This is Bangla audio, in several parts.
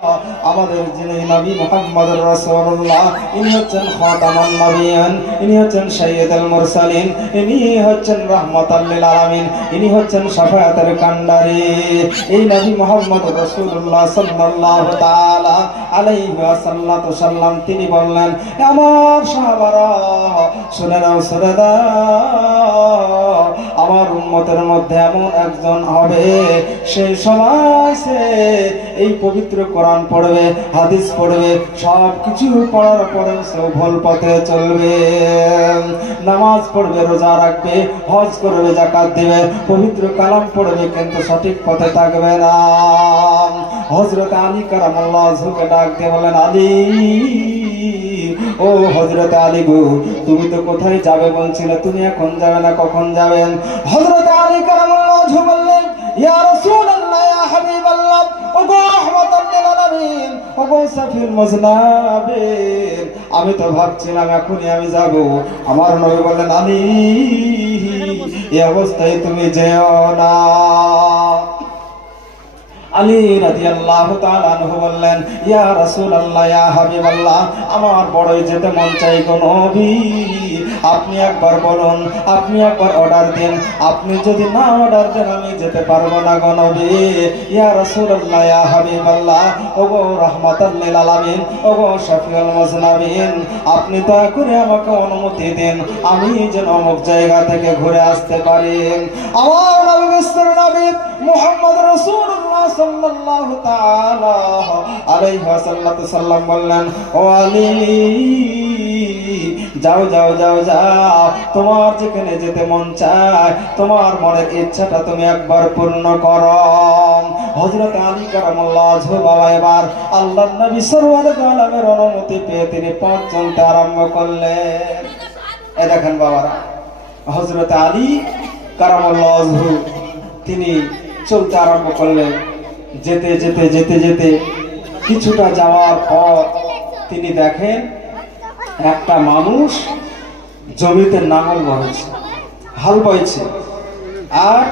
আমাদের যিনি নবী মুহাম্মদুর রাসূলুল্লাহ, ইনি হচ্ছেন খাতামুন নবিয়্যিন, ইনি হচ্ছেন সাইয়্যিদুল মুরসালিন, ইনি হচ্ছেন রাহমাতাল লিল আলামিন, ইনি হচ্ছেন শাফায়াতের কান্ডারি। এই নবী মুহাম্মদুর রাসূলুল্লাহ সাল্লাল্লাহু তাআলা আলাইহি ওয়াসাল্লাম তিনি বললেন, আমার সাহাবারা শুনে নাও, শুনে দাও, আমার উম্মতের মধ্যে এমন একজন হবে, সেই সময় সে এই পবিত্র কোরআন পড়বে, হাদিস পড়বে, সব কিছু পড়ার পরে সে ভুল পথে চলবে, নামাজ পড়বে, রোজা রাখবে, হজ করবে, যাকাত দিবে, পবিত্র কালাম পড়বে, কিন্তু সঠিক পথে থাকবে না। হযরত আলী কারামাল্লাহু ওয়াজহুকে ডাক দিয়ে বলেন, আলী, ও হযরত আলী গো, তুমি তো কোথায় যাবে বলছিলে, তুমি এখন যাবে না, কখন যাবেন? হযরত আলী কারামাল্লাহু ওয়াজহু বললেন, ইয়া রাসূলুল্লাহ, ইয়া হাবিবাল্লাহ, ও গো রাহমাতাল লিল আলামিন, ও গো সাফিল মুজনাবিন, আমি তো ভাবছিলাম এখনই আমি যাব। আমার নবী বললেন, আলী, এই অবস্থায় তুমি যেও না। আলী রাদিয়াল্লাহু তাআলা আনহু বললেন, ইয়া রাসূলুল্লাহ, ইয়া হাবিবাল্লাহ, আমার বড়ই যেতে মন চাই গো নবী, আপনি একবার বলুন, আপনি একবার অর্ডার দিন, আপনি যদি না অর্ডার দেন আমি যেতে পারবো না গো নবী। ইয়া রাসূলুল্লাহ, ইয়া হাবিবাল্লাহ, ওগো রাহমাতাল লিল আলামিন, ওগো শাফিউল মুজনাবিন, আপনি দয়া করে আমাকে অনুমতি দিন, আমি যেন অমুক জায়গা থেকে ঘুরে আসতে পারি। আমার নবী বিশ্বর নবী মুহাম্মদ রাসূলুল্লাহ সাল্লাল্লাহু তাআলা আলাইহি ওয়াসাল্লাম বললেন, ও আলী, যাও যাও যাও যাও, তোমার যেখানে যেতে মন চায়, তোমার মনের ইচ্ছাটা তুমি একবার পূর্ণ করো। হযরত আলী কারামাল্লাহু ওয়াজহু বাবা এবার আল্লাহর নবী সাল্লাল্লাহু আলাইহি ওয়াসাল্লামের অনুমতি পেয়ে তিনি পথ চলতে আরম্ভ করলেন। এই দেখেন বাবারা, হযরত আলী কারামাল্লাহু ওয়াজহু তিনি চলতে আরম্ভ করলেন। যেতে যেতে যেতে যেতে কিছুটা যাওয়ার পর তিনি দেখেন একটা মানুষ জমিতে নাঙল বইছে, হাল বইছে, আর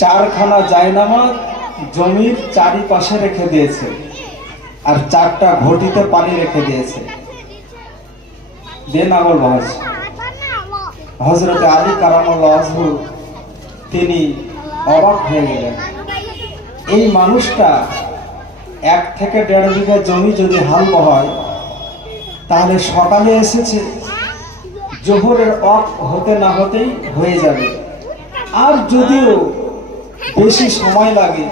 চারখানা জায়নামাজ জমির চারিপাশে রেখে দিয়েছে, আর চারটা ঘটিতে পানি রেখে দিয়েছে, দিয়ে নাঙল বইছে। হযরত আলী কারামাল্লাহু ওয়াজহু তিনি অবাক হয়ে গেলেন, এই মানুষটা 1 থেকে 1.5 বিঘা জমি যদি হাল বহায়, তাহলে সকালে এসেছে, জোহরের ওয়াক্ত হতে না হতেই হয়ে যাবে, আর যদিও বেশি সময় লাগে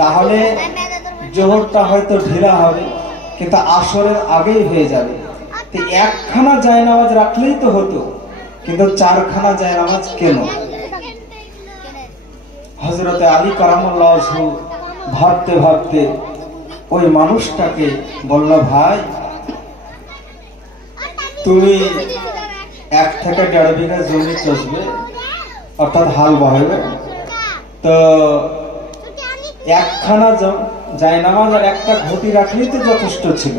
তাহলে জোহরটা হয়তো ঢিলা হবে, কিন্তু আসরের আগেই হয়ে যাবে। তো একখানা জায়নামাজ রাখলেই তো হতো, কিন্তু 4খানা জায়নামাজ কেন? হযরতে আলী কারামাল্লাহু ওয়াজহু ভাবতে ভাবতে ওই মানুষটাকে বলল, ভাই, তুমি 1 থেকে 1.5 বিঘা জমি চষবে, অর্থাৎ হাল বহাবে, তো একখানা জায়নামাজ আর একটা ঘটি রাখলেই তো যথেষ্ট ছিল,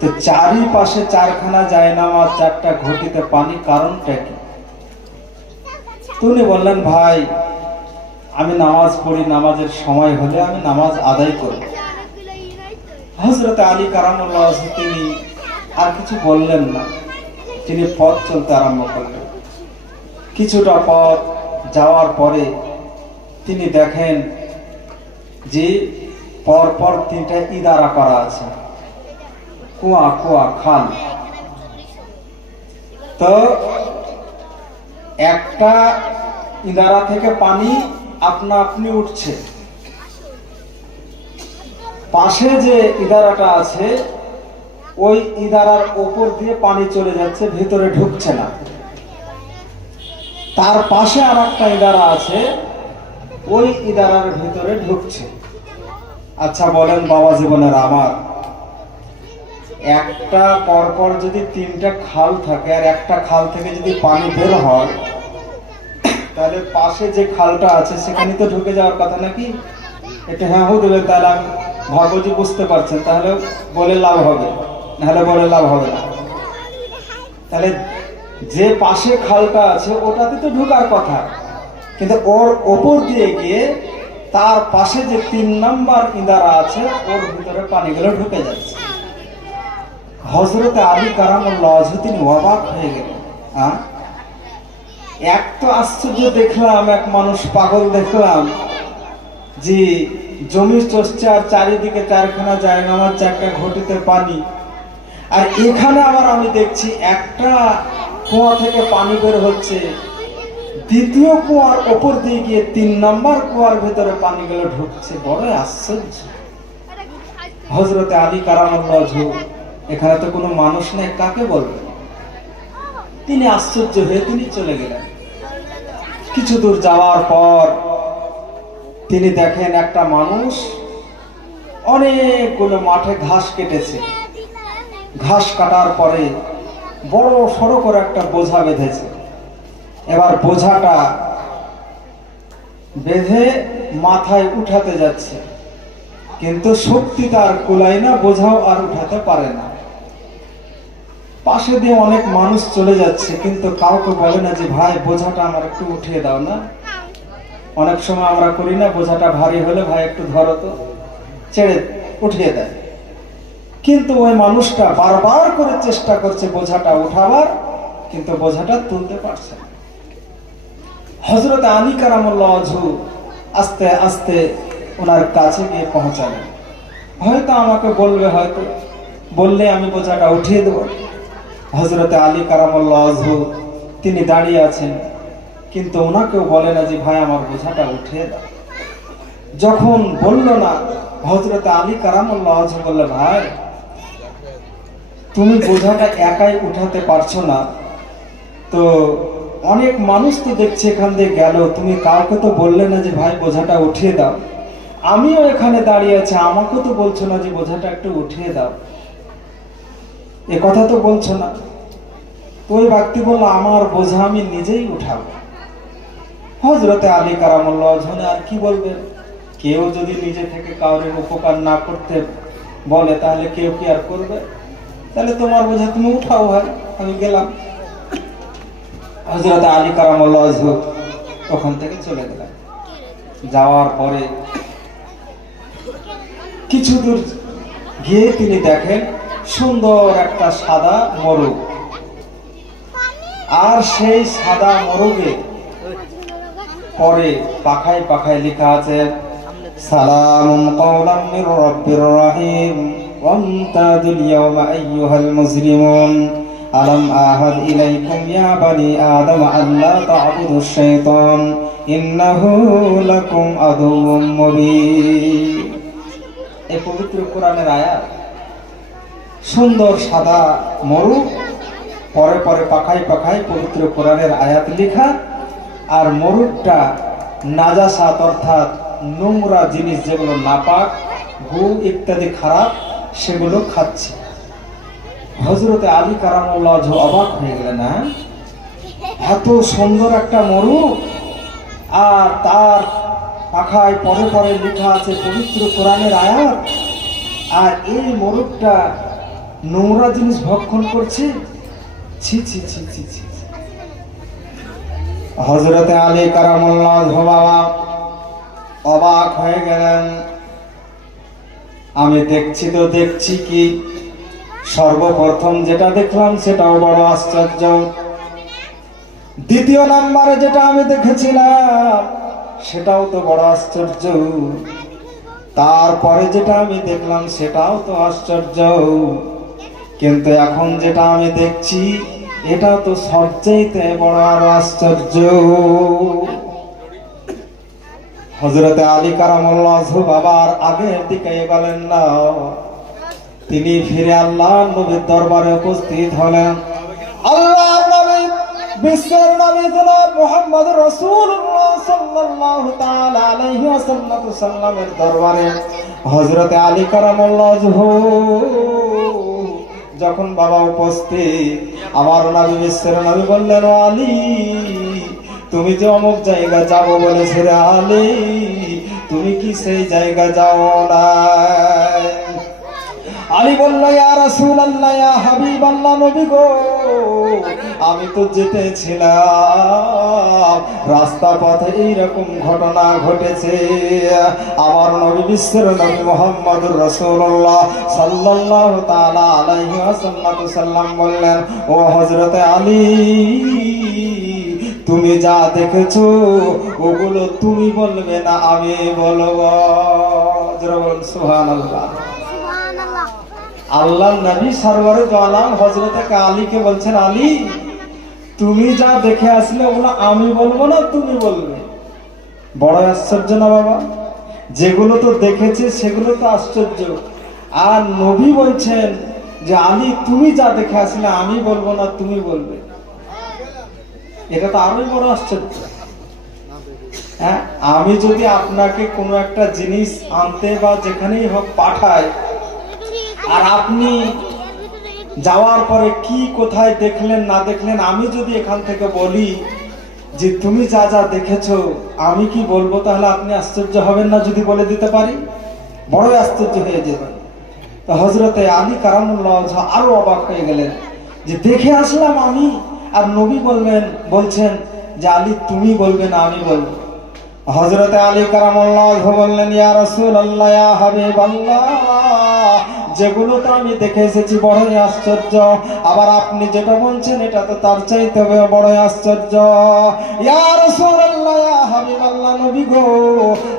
তো চারিপাশে 4খানা জায়নামাজ, 4টা ঘটিতে পানি, কারণটা কি? তিনি বললেন, ভাই, আমি নামাজ পড়ি, নামাজের সময় হলে আমি নামাজ আদায় করি। হযরত আলী কারামাল্লাহু ওয়াজহু তিনি আর কিছু বললেন না, তিনি পথ চলতে আরম্ভ করলেন। কিছুটা পথ যাওয়ার পরে তিনি দেখেন যে পরপর 3টা ইদারা করা আছে, কুয়া কুয়া খাল। তো একটা ইদারা থেকে পানি আপনা আপনি উঠছে, পাশে যে ইদারাটা আছে ওই ইদারার উপর দিয়ে পানি চলে যাচ্ছে, ভিতরে ঢুকছে না। তার পাশে আর একটা ইদারা আছে, ওই ইদারার ভিতরে ঢুকছে। আচ্ছা বলেন বাবা জীবনের আমার, একটা পরপর যদি 3টা খাল থাকে, আর একটা খাল থেকে যদি পানি বের হয়, তাহলে পাশে যে খালটা আছে সেখানে তো ঢুকে যাওয়ার কথা নাকি? এটা হ্যাঁ দেবেন, তাহলে আমি ভাবজি বুঝতে পারছেন, তাহলে বলে লাভ হবে, নাহলে বলে লাভ হবে না। তাহলে যে পাশে খালটা আছে ওটাতে তো ঢোকার কথা, কিন্তু ওর ওপর দিয়ে গিয়ে তার পাশে যে 3 নাম্বার ইঁদারা আছে ওর ভিতরে পানিগুলো ঢুকে যাচ্ছে। হযরতে আলী কারামুল্লাহ ওয়াজহু তিনি অবাক হয়ে গেলেন। এক তো আশ্চর্য দেখলাম, এক মানুষ পাগল দেখলাম যে জমি চষছে আর চারিদিকে 4খানা জায়নামাজ, 4টা ঘটিতে পানি, আর এখানে আবার আমি দেখছি একটা কুয়া থেকে পানি বের হচ্ছে, দ্বিতীয় কুয়ার ওপর দিয়ে গিয়ে 3 নাম্বার কুয়ার ভিতরে পানিগুলো ঢুকছে। বড় আশ্চর্য। হযরতে আলী কারামুল্লাহ ওয়াজহু এখানে তো কোনো মানুষ নেই, কাকে বলবেন? তিনি আশ্চর্য হয়ে তিনি চলে গেলেন। কিছু দূর যাওয়ার পর তিনি দেখেন একটা মানুষ অনেকগুলো মাঠে ঘাস কেটেছে। ঘাস কাটার পরে বড় সড়ো করে একটা বোঝা বেঁধেছে। এবার বোঝাটা বেঁধে মাথায় উঠাতে যাচ্ছে, কিন্তু শক্তি তার কুলায় না, বোঝাও আর উঠাতে পারে না। পাশে দিয়ে অনেক মানুষ চলে যাচ্ছে, কিন্তু কাউকে বলে না যে ভাই বোঝাটা আমার একটু উঠিয়ে দাও না। অনেক সময় আমরা করি না, বোঝাটা ভারী হলে ভাই একটু ধরো তো, ছেড়ে উঠিয়ে দেয়। কিন্তু ওই মানুষটা বারবার করে চেষ্টা করছে বোঝাটা উঠাবার, কিন্তু বোঝাটা তুলতে পারছে না। হযরতে আলী কারামুল্লাহ ওয়াজহু আস্তে আস্তে ওনার কাছে গিয়ে পৌঁছালেন। হয়তো আমাকে বলবে, হয়তো বললে আমি বোঝাটা উঠিয়ে দেব। হযরতে আলী কারামুল্লাহ ওয়াজহু তিনি দাঁড়িয়ে আছেন, কিন্তু ওনাকেও বলে না যে ভাই আমার বোঝাটা উঠিয়ে দাও। যখন বলল না, হযরতে আলী কারামুল্লাহ ওয়াজহু বললে, ভাই তুমি বোঝাটা একাই উঠাতে পারছো না, তো অনেক মানুষ তো দেখছে এখান দিয়ে গেল, তুমি কাউকে তো বললে না যে ভাই বোঝাটা উঠিয়ে দাও। আমিও এখানে দাঁড়িয়ে আছি, আমাকে তো বলছো না যে বোঝাটা একটু উঠিয়ে দাও, এ কথা তো বলছো না। তো ওই ব্যক্তি বলল, আমার বোঝা আমি নিজেই উঠাবো। হযরতে আলী কারামুল্লাহ ওয়াজহু আর কি বলবেন? কেউ যদি নিজে থেকে কাউরের উপকার না করতে বলে, তাহলে কেউ কি আর করবে? তাহলে তোমার বোঝা তুমি উঠাও, ভাই আমি গেলাম। হযরতে আলী কারামুল্লাহ ওয়াজহু ওখান থেকে চলে গেলেন। যাওয়ার পরে কিছু দূর গিয়ে তিনি দেখেন সুন্দর একটা সাদা মোরগ, আর সেই সাদা মোরগে পরে পাখায় পাখায় লেখা আছে, সালামুন কাওলাম মির রাব্বির রহিম ওয়ান্তাদুল ইয়াওমা আইয়ুহাল মুজরিমুন আলাম আহাদ ইলাইকুম ইয়া বানি আদম আল্লা তা'বুদুশ শাইতান ইন্নাহু লাকুম আদুউম মুবিন। এই পবিত্র কোরআনের আয়াত। সুন্দর সাদা মোরগ, পরে পরে পাখায় পাখায় পবিত্র কোরআনের আয়াত লেখা, আর মোরগটা নাজাসাত অর্থাৎ নোংরা জিনিস, যেগুলো নাপাক, গু ইত্যাদি খারাপ, সেগুলো খাচ্ছে। হযরতে আলী কারামুল্লাহ ওয়াজহু অবাক হয়ে গেলেন। এত সুন্দর একটা মোরগ, আর তার পাখায় পরে পরে লেখা আছে পবিত্র কোরআনের আয়াত, আর এই মোরগটা নোংরা জিনিস ভক্ষণ করছে। ছি ছি ছি ছি ছি। হযরতে আলী কারামুল্লাহ ওয়াজহু বাবা অবাক হয়ে গেলেন। আমি দেখছি তো দেখছি কি, সর্বপ্রথম যেটা দেখলাম সেটাও বড় আশ্চর্য, দ্বিতীয় নম্বরে যেটা আমি দেখেছিলাম সেটাও তো বড় আশ্চর্য, তারপরে যেটা আমি দেখলাম সেটাও তো আশ্চর্য, কিন্তু এখন যেটা আমি দেখছি এটা তো সবচেয়ে বড় আরো আশ্চর্য। হযরতে আলী কারামুল্লাহ ওয়াজহু বাবার আগের দিকে এগোলেন না, তিনি ফিরে আল্লাহর নবীর দরবারে উপস্থিত হলেন। আল্লাহর নবী, বিশ্বের নবী জনাব মুহাম্মদ রাসূলুল্লাহ সাল্লাল্লাহু তাআলা আলাইহি ওয়াসাল্লামের দরবারে হযরতে আলী কারামুল্লাহ ওয়াজহু যখন বাবা উপস্থিত, আমার নবী বিশ্বের নবী বললেন, আলী তুমি যে অমুক জায়গা যাবো বলেছে রে আলী, তুমি কি সেই জায়গা যাও না? আলী বলল, ইয়া রাসূলুল্লাহ, ইয়া হাবিবাল্লাহ, নবী গো, আমি তো যেতেছিলাম, রাস্তা পথে এইরকম ঘটনা ঘটেছে। আমার নবী, বিশ্বের নবী মুহাম্মদুর রাসূলুল্লাহ সাল্লাল্লাহু তাআলা আলাইহি ওয়াসাল্লাম বললেন, ও হযরত আলী, তুমি যা দেখেছো ওগুলো তুমি বলবে না, আমি বলবো। সুবহানাল্লাহ। আল্লাহর নবী সরওয়ারে দু আলম হযরত আলীকে বলছেন, আলী, তুমি যা দেখে আসলে ওগুলো আমি বলবো না, তুমি বলবে। বড় আশ্চর্য না বাবা? যেগুলো তো দেখেছে সেগুলো তো আশ্চর্য, আর নবী বলছেন যে আলী, তুমি যা দেখে আসলে আমি বলবো না, তুমি বলবে। এটা তো আরোই বড় আশ্চর্য। হ্যাঁ, আমি যদি আপনাকে কোনো একটা জিনিস আনতে বা যেখানেই হোক পাঠাই, আর আপনি যাওয়ার পরে কি কোথায় দেখলেন না দেখলেন, আমি যদি এখান থেকে বলি যে তুমি যা যা দেখেছো আমি কি বলবো, তাহলে আপনি আশ্চর্য হবেন না? যদি বলে দিতে পারি, বড় আশ্চর্য হয়ে যাবেন। তো হযরতে আলী কারামুল্লাহ আরো অবাক হয়ে গেলেন যে দেখে আসলাম আমি, আর নবী বলছেন যে আলী, তুমি বলবে না, আমি বলবো। হযরতে আলী কারামুল্লাহ বললেন, ইয়া রাসূলুল্লাহ, ইয়া হাবিবাল্লাহ, যেগুলো তো আমি দেখে এসেছি বড়ই আশ্চর্য, আবার আপনি যেটা বলছেন এটা তো তার চাইতে বড়ই আশ্চর্য। ইয়া রাসূলুল্লাহ, ইয়া হাবিবাল্লাহ, নবী গো,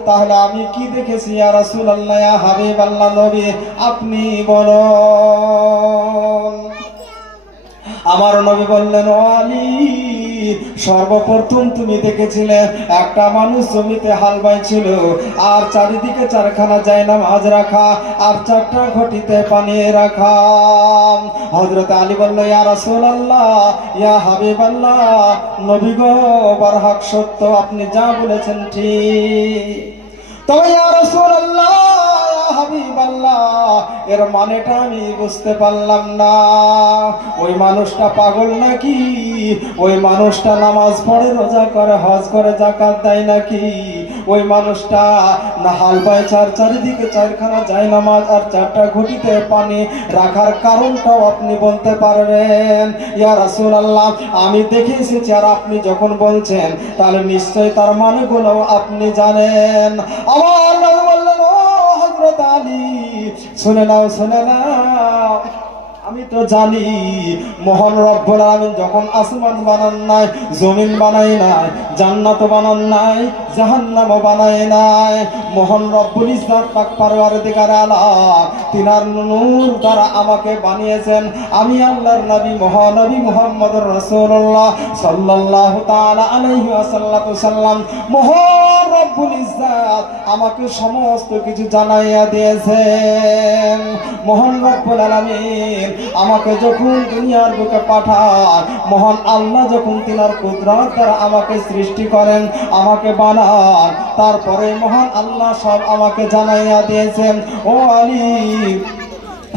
তাহলে আমি কি দেখেছি? ইয়া রাসূলুল্লাহ, ইয়া হাবিবাল্লাহ, নবী আপনি বলুন। আমার নবী বললেন, ও আলী, সর্বপ্রথম তুমি দেখেছিলে একটা মানুষ জমিতে হাল বাইছিল, আর চারিদিকে চারখানা জায়নামাজ রাখা, আর চারটা ঘটিতে পানি রাখা। হযরত আলী বলল, ইয়া রাসূলুল্লাহ, ইয়া হাবিবাল্লাহ, নবী গো, বারহাক সত্য, আপনি যা বলেছেন ঠিক। তবে ইয়া রাসূলুল্লাহ, ইয়া হাবিবাল্লাহ, এর মানেটা আমি বুঝতে পারলাম না। ওই মানুষটা পাগল নাকি? ওই মানুষটা নামাজ পড়ে, রোজা করে, হজ করে, যাকাত দেয় নাকি? ওই মানুষটা না হাল বায়, চারিদিকে চারখানা জায়নামাজ আর চারটা ঘটিতে পানি রাখার কারণটাও আপনি বলতে পারবেন? ইয়া রাসূলুল্লাহ, আমি দেখে এসেছি, আর আপনি যখন বলছেন তাহলে নিশ্চয়ই তার মানেগুলো আপনি জানেন। আমার নবী বললেন, ও হযরত আলী, শুনে নাও, শুনে নাও, আমি তো জানি মহান রব্বুল আলামিন যখন আসমান বানান নাই, জমিন বানাই নাই, জান্নাত বানান নাই, জাহান্নামও বানাই নাই, মহান রব্বুল ইজ্জত পাক পরওয়ারদিগার আলাম তিনার নূর দ্বারা আমাকে বানিয়েছেন। আমি আল্লাহর নবী মহানবী মুহাম্মদুর রাসূলুল্লাহ সাল্লাল্লাহু তাআলা আলাইহি ওয়াসাল্লাম, মহান রব্বুল ইজ্জত আমাকে সমস্ত কিছু জানাইয়া দিয়েছেন। মহান রব্বুল আলামিন আমাকে যখন দুনিয়ার বুকে পাঠান, মহান আল্লাহ যখন তিনার কুদরত দ্বারা আমাকে সৃষ্টি করেন, আমাকে বানান, তারপরে মহান আল্লাহ সব আমাকে জানাইয়া দিয়েছেন। ও আলী,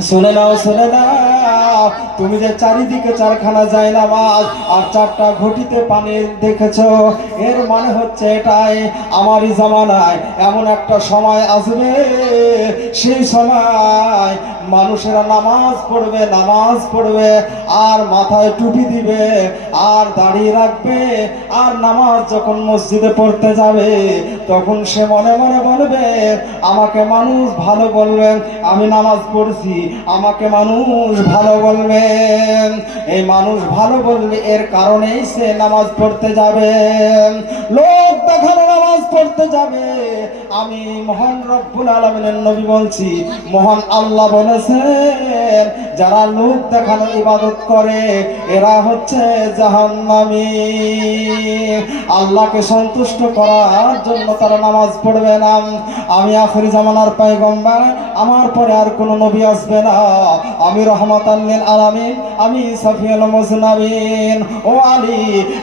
শুনে নাও, শুনে নাও, তুমি যে চারিদিকে চারখানা জায়নামাজ আর চারটা ঘটিতে পানি দেখেছো, এর মানে হচ্ছে এটাই, আমারই জামানায় এমন একটা সময় আসবে, সেই সময় মানুষেরা নামাজ পড়বে আর মাথায় টুপি দিবে আর দাঁড়িয়ে রাখবে, আর নামাজ যখন মসজিদে পড়তে যাবে তখন সে মনে মনে বলবে, আমাকে মানুষ ভালো বলবেন, আমি নামাজ পড়ছি, আমাকে মানুষ ভালো বলবেন। এই মানুষ ভালো বলবে, এর কারণেই সে নামাজ পড়তে যাবে, লোক দেখানো নামাজ পড়তে যাবে। আমি মহান রব্বুল আলামিনের নবী বলছি, মহান আল্লাহ বলেছেন, যারা লোক দেখানো ইবাদত করে এরা হচ্ছে জাহান্নামী। আল্লাহকে সন্তুষ্ট করার জন্য তারা নামাজ পড়বে না। আমি আখির জামানার পয়গম্বর, আমার পরে আর কোনো নবী আসবে না। আমি রহমাতাল লিল আলামিন, আমি সাফিউল মুজনাবিন। ও আলী,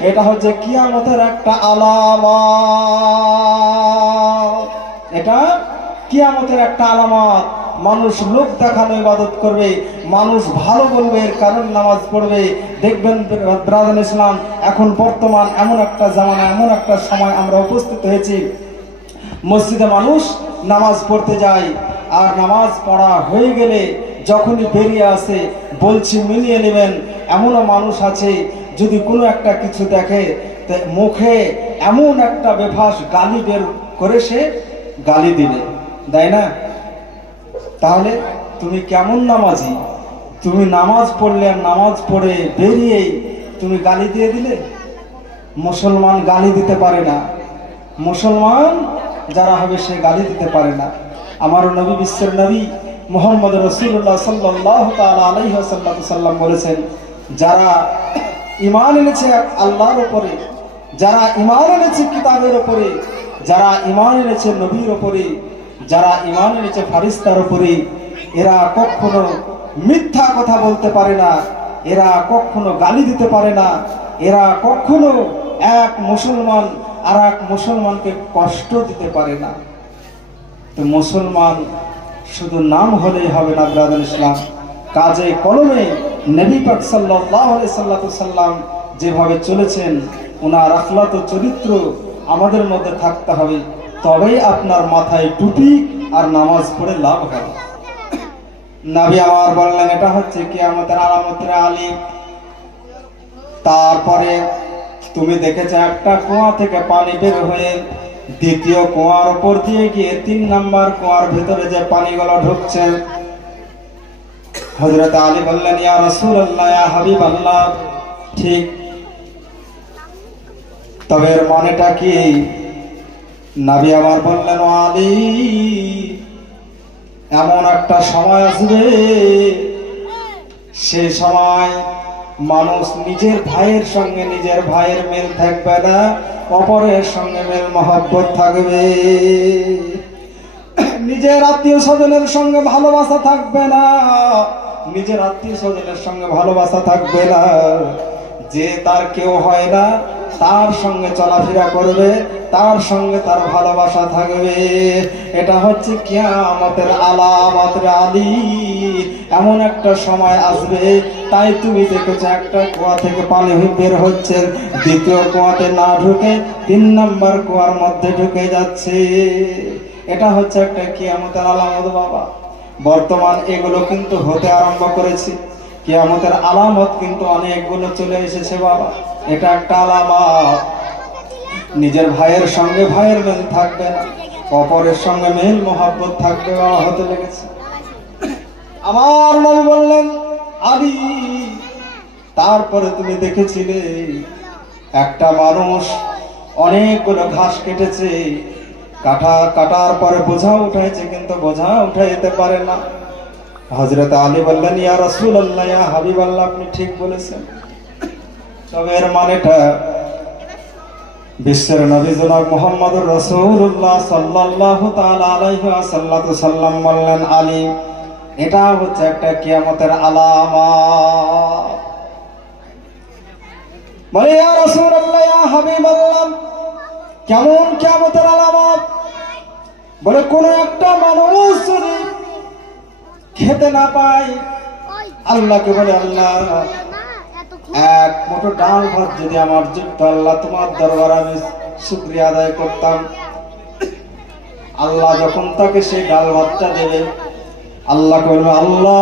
এটা হচ্ছে কিয়ামতের একটা আলামত, এটা কিয়ামতের একটা আলামত। মানুষ লোক দেখানো ইবাদত করবে, মানুষ ভালো বলবে, এর কারণ নামাজ পড়বে। দেখবেন ব্রাদার ইসলাম, এখন বর্তমান এমন একটা জামানা, এমন একটা সময় আমরা উপস্থিত হয়েছি, মসজিদে মানুষ নামাজ পড়তে যায়, আর নামাজ পড়া হয়ে গেলে যখনই বেরিয়ে আসে বলছি মিলিয়ে নেবেন। এমনও মানুষ আছে যদি কোনো একটা কিছু দেখে মুখে এমন একটা বেফাস গালি বের করে সে গালি দিবে, তাই না? তাহলে তুমি কেমন নামাজি? তুমি নামাজ পড়লে আর নামাজ পড়ে বেরিয়েই তুমি গালি দিয়ে দিলে। মুসলমান গালি দিতে পারে না, মুসলমান যারা হবে সে গালি দিতে পারে না। আমার নবী, বিশ্বের নবী মুহাম্মদ রাসূলুল্লাহ সাল্লাল্লাহু তাআলা আলাইহি ওয়াসাল্লাম বলেছেন, যারা ঈমান এনেছে আল্লাহর উপরে, যারা ঈমান এনেছে কিতাবের উপরে, যারা ঈমান এনেছে নবীর উপরে, যারা ঈমান এনেছে ফেরেশতার উপরে, এরা কখনো মিথ্যা কথা বলতে পারে না, এরা কখনো গালি দিতে পারে না, এরা কখনো এক মুসলমান আর এক মুসলমানকে কষ্ট দিতে পারে না। তো মুসলমান শুধু নাম হলেই হবে না ব্রাদার ইসলাম, কাজে কলমে নবী পাক সাল্লাল্লাহু আলাইহি সাল্লাম যেভাবে চলেছেন ওনার আখলাক ও চরিত্র আমাদের মধ্যে থাকতে হবে, তবেই আপনার মাথায় টুপি আর নামাজ পড়ে লাভ হবে। নবী আমার বললেন এটা হচ্ছে কিয়ামতের আলামতের আলিম। তারপরে তুমি দেখেছো একটা কুয়া থেকে পানি বের হয়ে দ্বিতীয় কুয়ার উপর দিয়ে গিয়ে 3 নাম্বার কুয়ার ভিতরে যে পানিগুলো ঢুকছে। হযরত আলী বললেন ইয়া রাসূলুল্লাহ, ইয়া হাবিবাল্লাহ, ঠিক, তবে এর মানেটা কি? নবী আমার বললেন, ও আলী, এমন একটা সময় আসবে সে সময় মানুষ নিজের ভাইয়ের সঙ্গে নিজের ভাইয়ের মিল থাকবে না, অপরের সঙ্গে মিল মহব্বত থাকবে। নিজের আত্মীয় স্বজনের সঙ্গে ভালোবাসা থাকবে না, নিজের আত্মীয় স্বজনের সঙ্গে ভালোবাসা থাকবে না। যে তার কেউ হয় না তার সঙ্গে চলাফেরা করবে, তার সঙ্গে তার ভালোবাসা থাকবে। এটা হচ্ছে কিয়ামতের আলামত রে আলী। এমন একটা সময় আসবে, তাই তুমি দেখেছো একটা কুয়া থেকে পানি বের হচ্ছে, দ্বিতীয় কুয়াতে না ঢুকে 3 নাম্বার কুয়ার মধ্যে ঢুকে যাচ্ছে। এটা হচ্ছে একটা কিয়ামতের আলামত বাবা। বর্তমান এগুলো কিন্তু হতে আরম্ভ করেছে, কিয়ামতের আলামত কিন্তু অনেকগুলো চলে এসেছে বাবা। এটা একটা আলামত। নিজের ভাইয়ের সঙ্গে ভাইয়ের মিল থাকবে না, অপরের সঙ্গে মিল মহব্বত থাকবে বাবা, হতে লেগেছে। আমার নবী বললেন আলী, তারপরে তুমি দেখেছিলে একটা মানুষ অনেকগুলো ঘাস কেটেছে, কাটার পরে বোঝা উঠাইছে, কিন্তু বোঝা উঠাইতে পারে না। হযরত আলী বললেন ইয়া রাসূলুল্লাহ, ইয়া হাবিবাল্লাহ, আপনি ঠিক বলেছেন, তবে এর মানেটা? বিশ্বের নবী জনাব মুহাম্মদুর রাসূলুল্লাহ সাল্লাল্লাহু তাআলা আলাইহি ওয়াসাল্লাম বললেন আলী, এটা হচ্ছে একটা কিয়ামতের আলামত। বলে ইয়া রাসূলুল্লাহ, ইয়া হাবিবাল্লাহ, কেমন কিয়ামতের আলামত? বলে কোন একটা মানুষ যদি খেতে না পায়, আল্লাহকে বলে আল্লাহ, এক মুঠো ডাল ভাত যদি আমার জুটতো, আল্লাহ তোমার দরবারে আমি শুকরিয়া আদায় করতাম। আল্লাহ যখন তাকে সেই ডাল ভাতটা দেবে, আল্লাহ বলবে আল্লাহ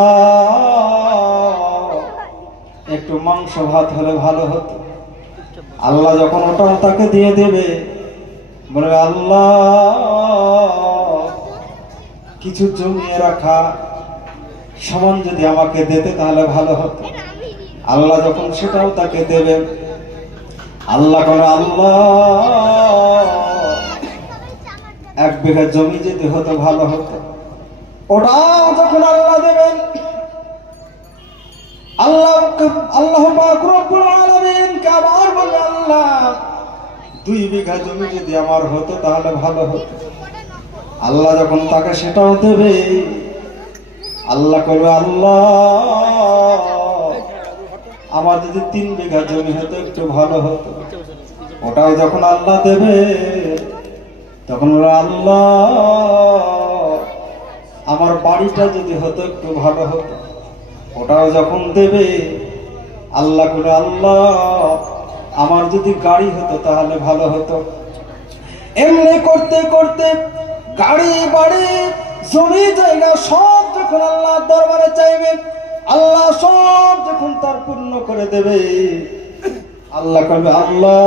একটু মাংস ভাত হলে ভালো হতো। আল্লাহ যখন ওটাও তাকে দিয়ে দেবে, বলবে আল্লাহ কিছু জমিয়ে রাখা সমান যদি আমাকে দিতে তাহলে ভালো হতো। আল্লাহ যখন সেটাও তাকে দেবে, আল্লাহ করে আল্লাহ 1 বিঘা জমি যদি হতো ভালো হতো। ওটাও যখন আল্লাহ দেবেন, আল্লাহ পাক রব্বুল আলামিন কাবার বলে আল্লাহ 2 বিঘা জমি যদি আমার হতো তাহলে ভালো হতো। আল্লাহ যখন তাকে সেটাও দেবে, আল্লাহ করবে আল্লাহ আমার যদি 3 বিঘা জমি হতো একটু ভালো হতো। ওটাও যখন আল্লাহ দেবে, তখন আল্লাহ আমার বাড়িটা যদি হতো একটু ভালো হতো। ওটাও যখন দেবে, আল্লাহ করে আল্লাহ আমার যদি গাড়ি হতো তাহলে ভালো হতো। এমনি করতে করতে গাড়ি বাড়ি জমি জায়গা সব যখন আল্লাহর দরবারে চাইবে, আল্লাহ সব যখন তার পূর্ণ করে দেবে, আল্লাহ বলবে আল্লাহ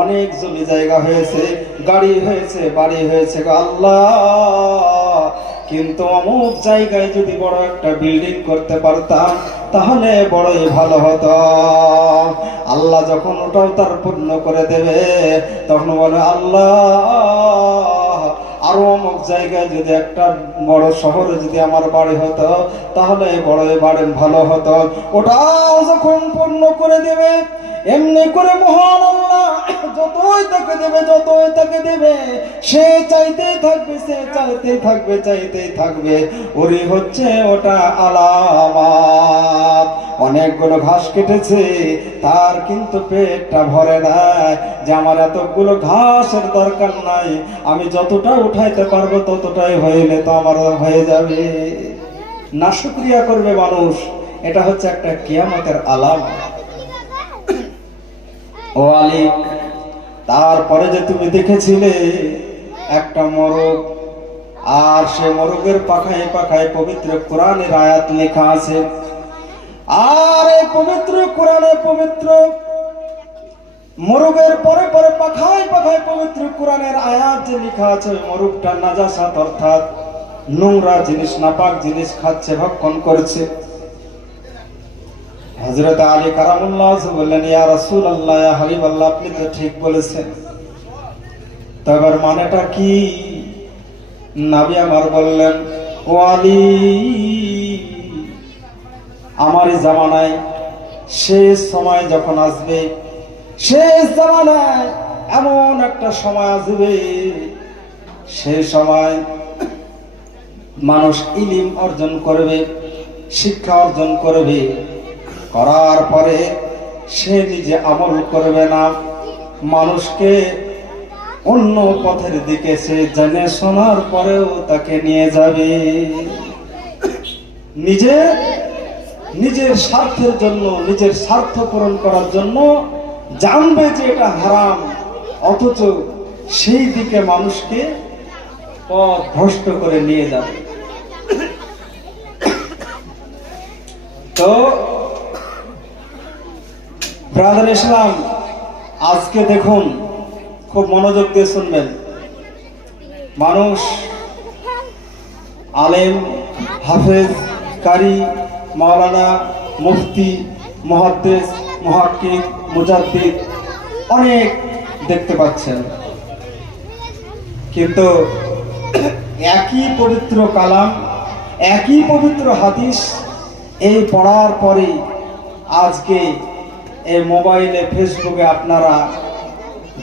অনেক জমি জায়গা হয়েছে, গাড়ি হয়েছে, বাড়ি হয়েছে গো আল্লাহ, কিন্তু অমুক জায়গায় যদি বড় একটা বিল্ডিং করতে পারতাম তাহলে বড়ই ভালো হতো। আল্লাহ যখন ওটাও তার পূর্ণ করে দেবে তখন বলে আল্লাহ আরো অমুক জায়গায় যদি একটা বড় শহরে যদি আমার বাড়ি হতো তাহলে বড়ই বাড়ি ভালো হতো। ওটাও যখন পূর্ণ করে দেবে, এমনি করে মহান আল্লাহ যতই তাকে দেবে, যতই তাকে দেবে, সে চাইতেই থাকবে, সে চাইতেই থাকবে, চাইতেই থাকবে। ওরই হচ্ছে ওটা আলামাত। অনেকগুলো ঘাস কেটেছে, তার কিন্তু পেটটা ভরে নাই, যে আমার এতগুলো ঘাসের দরকার নাই, আমি যতটা উঠাইতে পারবো ততটাই হইলে তো আমার হয়ে যাবে। নাশুকরিয়া করবে মানুষ, এটা হচ্ছে একটা কিয়ামতের আলামত। ও আলী, তারপরে যে তুমি দেখেছিলে একটা মোরগ, আর সে মোরগের পাখায় পাখায় পবিত্র কোরআনের আয়াত লেখা আছে। আর এই পবিত্র কোরআনে পবিত্র মোরগের পরে পরে পাখায় পাখায় পবিত্র কোরআনের আয়াত যে লেখা আছে, মোরগটা নাজাসাত অর্থাৎ নোংরা জিনিস, নাপাক জিনিস খাচ্ছে, ভক্ষণ করছে। হযরত আলী কারামুল্লাহ বললেন, ইয়া রাসূলুল্লাহ, ইয়া হাবিবাল্লাহ, আপনি তো ঠিক বলেছেন, তবে মানেটা কি? নবী আমার বললেন, ও আলী, আমার জামানায় শেষ সময় যখন আসবে, শেষ জামানায় এমন একটা সময় আসবে, সেই সময় মানুষ ইলম অর্জন করবে, শিক্ষা অর্জন করবে, করার পরে সে নিজে আমল করবে না, মানুষকে অন্য পথের দিকে সে জেনে শোনার পরেও তাকে নিয়ে যাবে। নিজের স্বার্থের জন্য, নিজের স্বার্থ পূরণ করার জন্য জানবে যে এটা হারাম, অথচ সেই দিকে মানুষকে পথ ভ্রষ্ট করে নিয়ে যাবে। তো ব্রাদার ইসলাম, আজকে দেখুন, খুব মনোযোগ দিয়ে শুনবেন, মানুষ আলেম, হাফেজ, কারি, মাওলানা, মুফতি, মুহাদ্দিস, মুহাক্কিক, মুজাদ্দিদ অনেক দেখতে পাচ্ছেন, কিন্তু একই পবিত্র কালাম, একই পবিত্র হাদিস এই পড়ার পরে আজকে এই মোবাইলে, ফেসবুকে আপনারা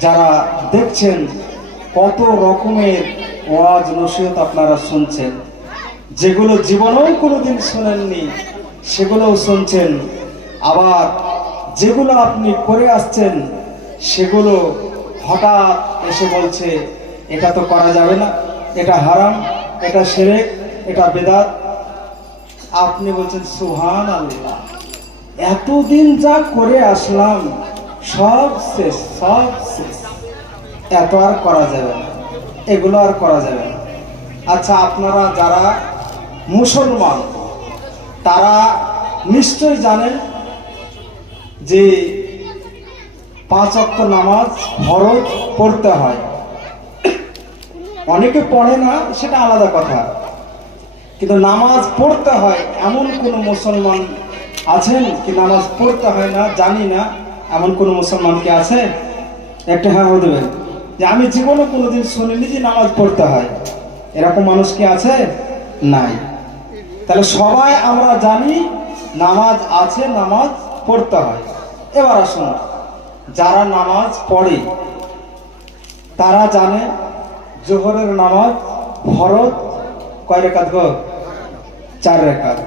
যারা দেখছেন, কত রকমের ওয়াজ নসিহত আপনারা শুনছেন, যেগুলো জীবনেও কোনোদিন শোনেননি সেগুলোও শুনছেন, আবার যেগুলো আপনি করে আসছেন সেগুলো হঠাৎ এসে বলছে এটা তো করা যাবে না, এটা হারাম, এটা শিরক, এটা বেদাত। আপনি বলছেন সুবহানাল্লাহ, এতদিন যা করে আসলাম সব শেষ, সব শেষ, এত আর করা যাবে না, এগুলো আর করা যাবে না। আচ্ছা, আপনারা যারা মুসলমান তারা নিশ্চয় জানেন যে 5 ওয়াক্ত নামাজ ফরজ পড়তে হয়। অনেকে পড়ে না, সেটা আলাদা কথা, কিন্তু নামাজ পড়তে হয় এমন কোন মুসলমান আছেন কি নামাজ পড়তে হয় না জানি না, এমন কোন মুসলমান কি আছে? একটা হ্যাঁ হয়ে দেবেন যে আমি জীবনে কোনোদিন শুনিনি যে নামাজ পড়তে হয়, এরকম মানুষ কি আছে? নাই। তাহলে সবাই আমরা জানি নামাজ আছে, নামাজ পড়তে হয়। এবার আসুন, যারা নামাজ পড়ে তারা জানে জোহরের নামাজ ফরজ কয় রাকাত গো? 4 রাকাত।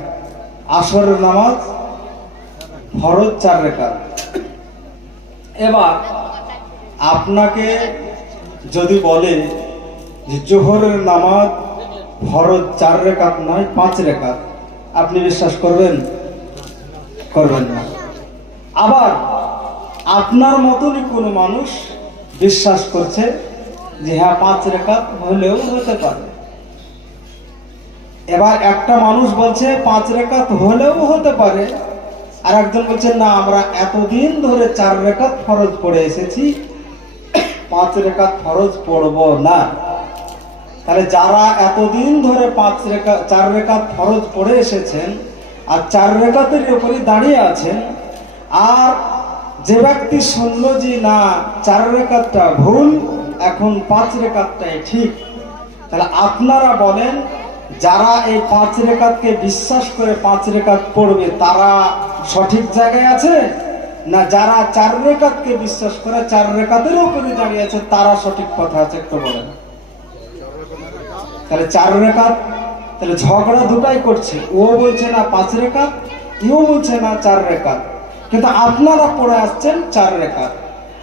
আসরের নামাজ ফরজ 4 রাকাত। এবার আপনাকে যদি বলে যে জোহরের নামাজ ফরজ 4 রাকাত নয় 5 রাকাত, আপনি বিশ্বাস করবেন? করবেন না। আবার আপনার মতনই কোনো মানুষ বিশ্বাস করছে যে হ্যাঁ 5 রেখাত হলেও হতে পারে। এবার একটা মানুষ বলছে 5 রেখাত হলেও হতে পারে, আর একজন বলছে না আমরা এতদিন ধরে 4 রেখাত ফরজ পড়ে এসেছি, 5 রেখাত ফরজ পড়বো না। তাহলে যারা এতদিন ধরে 4 রেখাত ফরজ পড়ে এসেছেন আর 4 রেখাতের উপরে দাঁড়িয়ে আছেন, আর যে ব্যক্তি শুনলো যে না 4 রেখাতটা ভুল, এখন 5 রেখাতটাই ঠিক, তাহলে আপনারা বলেন যারা এই 5 রেখাতকে বিশ্বাস করে 5 রেখাত পড়বে তারা সঠিক জায়গায় আছে, না যারা 4 রেখাতকে বিশ্বাস করে 4 রেখাতের উপরে দাঁড়িয়ে আছে তারা সঠিক পথে আছে? একটু বলেন। তাহলে 4 রেখাত, তাহলে ঝগড়া দুটাই করছে, ও বলছে না 5 রেখাত, ইও বলছে না 4 রেখাত, কিন্তু আপনারা পড়ে আসছেন 4 রেখাত।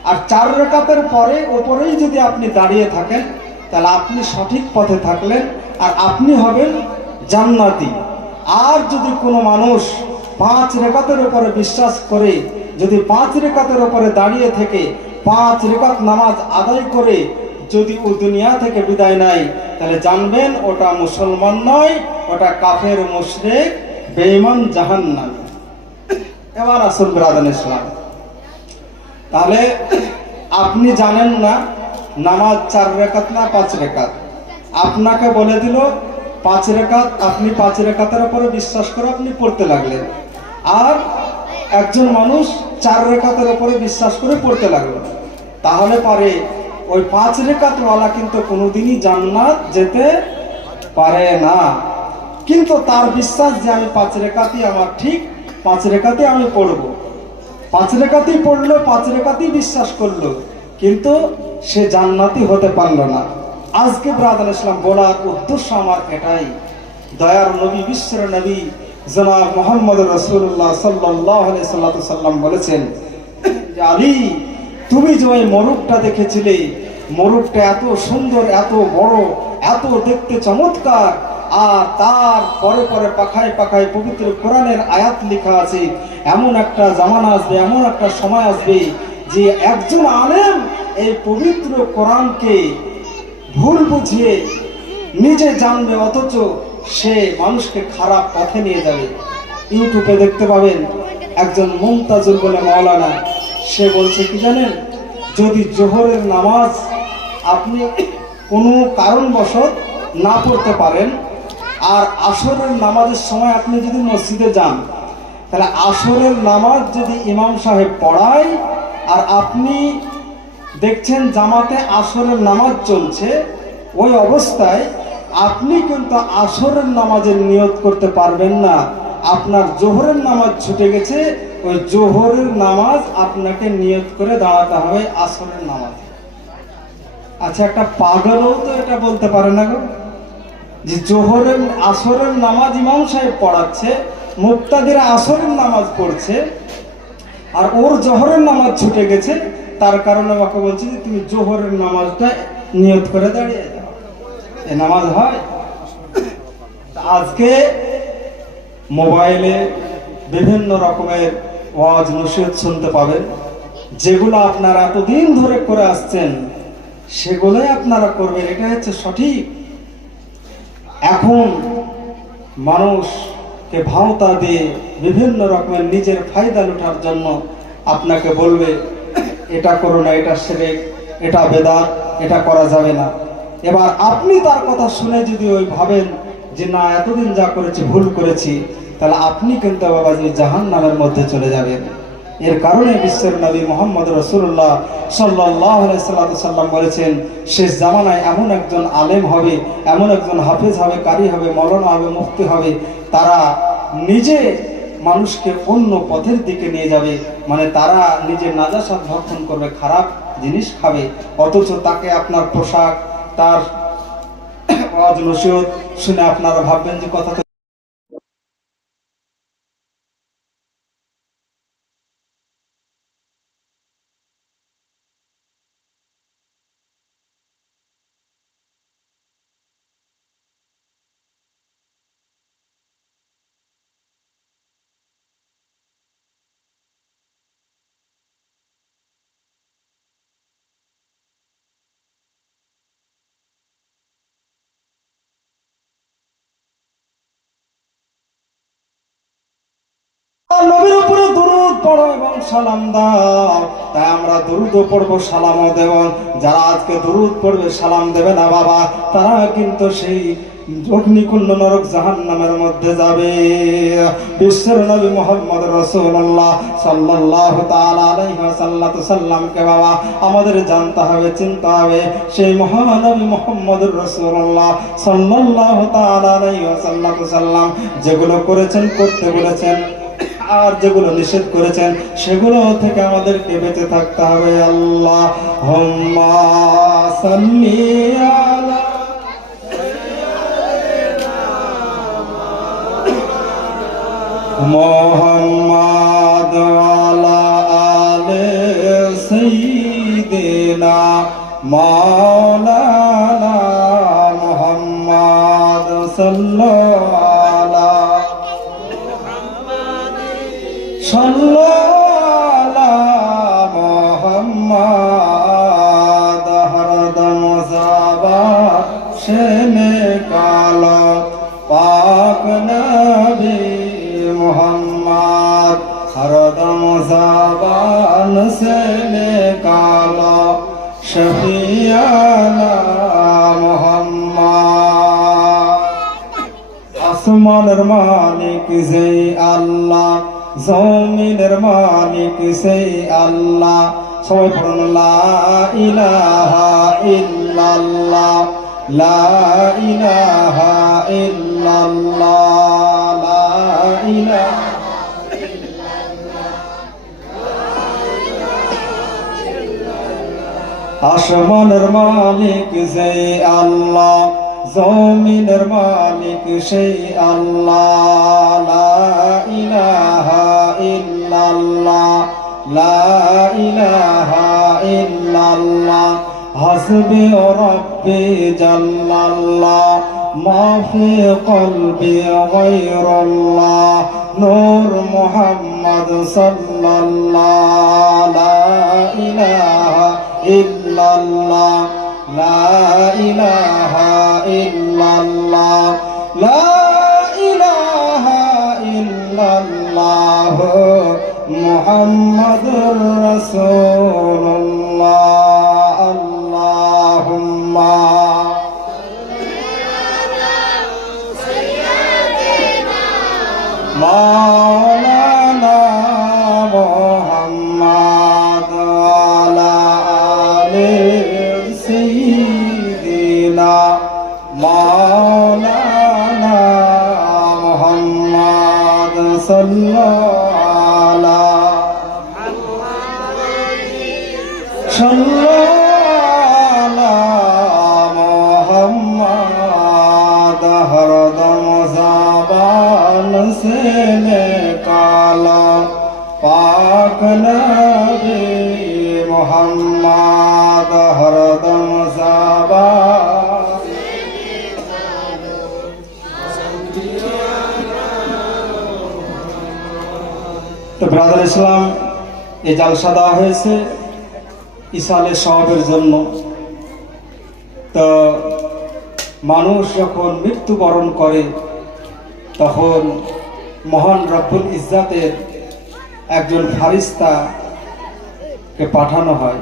আর 4 রেখাতের পরে ওপরেই যদি আপনি দাঁড়িয়ে থাকেন তাহলে আপনি সঠিক পথে থাকলেন, আর আপনি হবেন জান্নাতি। আর যদি কোনো মানুষ 5 রেখাতের উপরে বিশ্বাস করে, যদি 5 রেখাতের উপরে দাঁড়িয়ে থেকে 5 রেখাত নামাজ আদায় করে যদি ও দুনিয়া থেকে বিদায় নেয়, তাহলে জানবেন ওটা মুসলমান নয়, ওটা কাফের, মুশরিক, বেঈমান, জাহান্নামী। এবার আসল বিরাদান ইসলাম, তাহলে আপনি জানেন না নামাজ 4 রেখাত না 5 রেখাত, আপনাকে বলে দিল 5 রেখাত, আপনি 5 রেখাতের উপরে বিশ্বাস করে আপনি পড়তে লাগলেন, আর একজন মানুষ 4 রেখাতের উপরে বিশ্বাস করে পড়তে লাগলো, তাহলে পারে ওই 5 রেখাতওয়ালা কিন্তু কোনোদিনই জান্নাত যেতে পারে না। কিন্তু তার বিশ্বাস যে আমি 5 রেখাতই আমার ঠিক, 5 রেখাতে আমি পড়বো, 5 রেখাতেই পড়লো, 5 রেখাতেই বিশ্বাস করলো, কিন্তু সে জান্নাতি হতে পারলো না। আজকে ব্রাদার ইসলাম বলার উদ্দেশ্য আমার এটাই, দয়ার নবী, বিশ্বের নবী জনাব মুহাম্মদ রাসূলুল্লাহ সাল্লাল্লাহু আলাইহি সাল্লাম বলেছেন যে আলী, তুমি যে ওই মোরগটা দেখেছিলে, মোরগটা এত সুন্দর, এত বড়, এত দেখতে চমৎকার, আর তার পরে পরে পাখায় পাখায় পবিত্র কোরআনের আয়াত লেখা আছে, এমন একটা জামানা আসবে, এমন একটা সময় আসবে যে একজন আলেম এই পবিত্র কোরআনকে ভুল বুঝিয়ে নিজে জানবে, অথচ সে মানুষকে খারাপ পথে নিয়ে যাবে। ইউটিউবে দেখতে পাবেন একজন মুমতাজুল বলে মাওলানা, সে বলছে কি জানেন, যদি জোহরের নামাজ আপনি কোনো কারণবশত না পড়তে পারেন, আর আসরের নামাজের সময় আপনি যদি মসজিদে যান, তাহলে আসরের নামাজ যদি ইমাম সাহেব পড়ায় আর আপনি দেখছেন জামাতে আসরের নামাজ চলছে, ওই অবস্থায় আপনি কিন্তু আসরের নামাজের নিয়ত করতে পারবেন না, আপনার জোহরের নামাজ ছুটে গেছে, ওই জোহরের নামাজ আপনাকে নিয়ত করে দাঁড়াতে হবে আসরের নামাজ। আচ্ছা, একটা পাগলও তো এটা বলতে পারে না গো, যে জোহরের আসরের নামাজ ইমাম সাহেব পড়াচ্ছে, মুক্তাদিরা আসরের নামাজ পড়ছে, আর ওর জোহরের নামাজ ছুটে গেছে, তার কারণে ওকে বলছি যে তুমি জোহরের নামাজটা নিয়ত করে দাঁড়িয়ে যাও। এ নামাজ হয়? আজকে মোবাইলে বিভিন্ন রকমের ওয়াজ নসিহত শুনতে পাবেন, যেগুলো আপনারা এতদিন ধরে করে আসছেন সেগুলোই আপনারা করবেন, এটা হচ্ছে সঠিক। এখন মানুষকে ভাওতা দিয়ে বিভিন্ন রকমের নিজের ফায়দা লুটার জন্য আপনাকে বলবে এটা করো না, এটা শিরক, এটা বেদাত, এটা করা যাবে না। এবার আপনি তার কথা শুনে যদি ওই ভাবেন যে না এতদিন যা করেছি ভুল করেছি, তাহলে আপনি কিন্তু বাবাজি জাহান্নামের মধ্যে চলে যাবেন। এর কারণে বিশ্বের নবী মুহাম্মদ রাসূলুল্লাহ সাল্লাল্লাহু আলাইহি সাল্লাম বলেছেন, শেষ জামানায় এমন একজন আলেম হবে, এমন একজন হাফেজ হবে, কারি হবে, মাওলানা হবে, মুফতি হবে, তারা নিজে মানুষকে অন্য পথের দিকে নিয়ে যাবে, মানে তারা নিজের নাজাসাত ভক্ষণ করবে, খারাপ জিনিস খাবে, অথচ তাকে আপনার পোশাক, তার ওয়াজ নসিহত শুনে আপনারা ভাববেন যে কথা নবীর উপরে দরুদ পড়ো এবং সালাম দাও। তাই আমরা দরুদও পড়বো, সালামও দেব। যারা আজকে দরুদ পড়বে, সালাম দেবে না বাবা, তারা কিন্তু সেই অগ্নিকুণ্ড নরক জাহান্নামের মধ্যে যাবে। বিশ্বের নবী মুহাম্মদ রাসূলুল্লাহ সাল্লাল্লাহু তাআলা আলাইহি ওয়াসাল্লামকে বাবা আমাদের জানতে হবে, চিনতে হবে। সেই মহানবী মুহাম্মদুর রাসূলুল্লাহ সাল্লাল্লাহু তাআলা আলাইহি ওয়াসাল্লাম যেগুলো করেছেন, করতে বলেছেন, আর যেগুলো নিষেধ করেছেন সেগুলো থেকে আমাদেরকে বেঁচে থাকতে হবে। আল্লাহুম্মা সাল্লি আলা মুহাম্মাদ ওয়ালা আলি সাইয়্যিদিনা মাওলানা মুহাম্মাদ সাল্লাল্লাহু মুহাম্মাদ হরদম যাবান সে নিকালো পাক নবী মুহাম্মদ হরদম যাবান সে নিকালো শফিয়ানা মুহাম্মদ। আসমানের মালিক যে আল্লাহ, জমিনের মালিক সেই আল্লাহ। সবাই পড়ুন লা ইলাহা ইল্লাল্লাহ, লা ইলাহা ইল্লাল্লাহ, লা ইলাহা ইল্লাল্লাহ। আসমানের মালিক যে আল্লাহ, জমিনের মালিক সেই আল্লাহ। লা ইলাহা ইল্লাল্লাহ, লা ইলাহা ইল্লাল্লাহ। হাসবি রাব্বি জাল্লাল্লাহ, মা ফি কলবি গায়রুল্লাহ। নূর মুহাম্মদ সাল্লাল্লাহ, লা ইলাহা ইল্লাল্লাহ, লা ইলাহা ইল্লাল্লাহ, লা ইলাহা ইল্লাল্লাহ মুহাম্মাদুর রাসূলুল্লাহ। আল্লাহুম্মা মাওলানা মুহাম্মাদ ওয়ালা আলি সাইয়্যিদিনা মাওলানা মুহাম্মাদ সাল্লাল্লাহু মুহাম্মদ হরদম যাবান সে নিকালো পাক নবী মুহাম্মদ হরদম যাবান। তো ব্রাদার ইসলাম, এই জালসা দেওয়া হয়েছে ইসালে সওয়াবের জন্য। তো মানুষ যখন মৃত্যুবরণ করে তখন মহান রব্বুল ইজ্জাতের একজন ফারিস্তাকে পাঠানো হয়।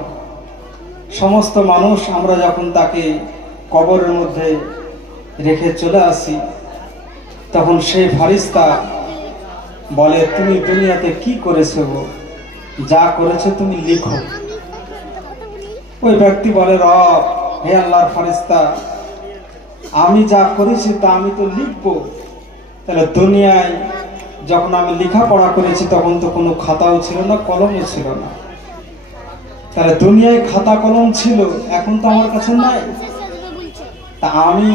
সমস্ত মানুষ আমরা যখন তাকে কবরের মধ্যে রেখে চলে আসি, তখন সেই ফারিস্তা বলে, তুমি দুনিয়াতে কি করেছো, যা করেছো তুমি লিখো। ওই ব্যক্তি বলে, রব হে আল্লাহর ফারিস্তা, আমি যা করেছি তা আমি তো লিখবো। তাহলে দুনিয়ায় যখন আমি লেখাপড়া করেছি তখন তো কোনো খাতাও ছিল না, কলমও ছিল না। তাহলে দুনিয়ায় খাতা কলম ছিল, এখন তো আমার কাছে নাই। তা আমি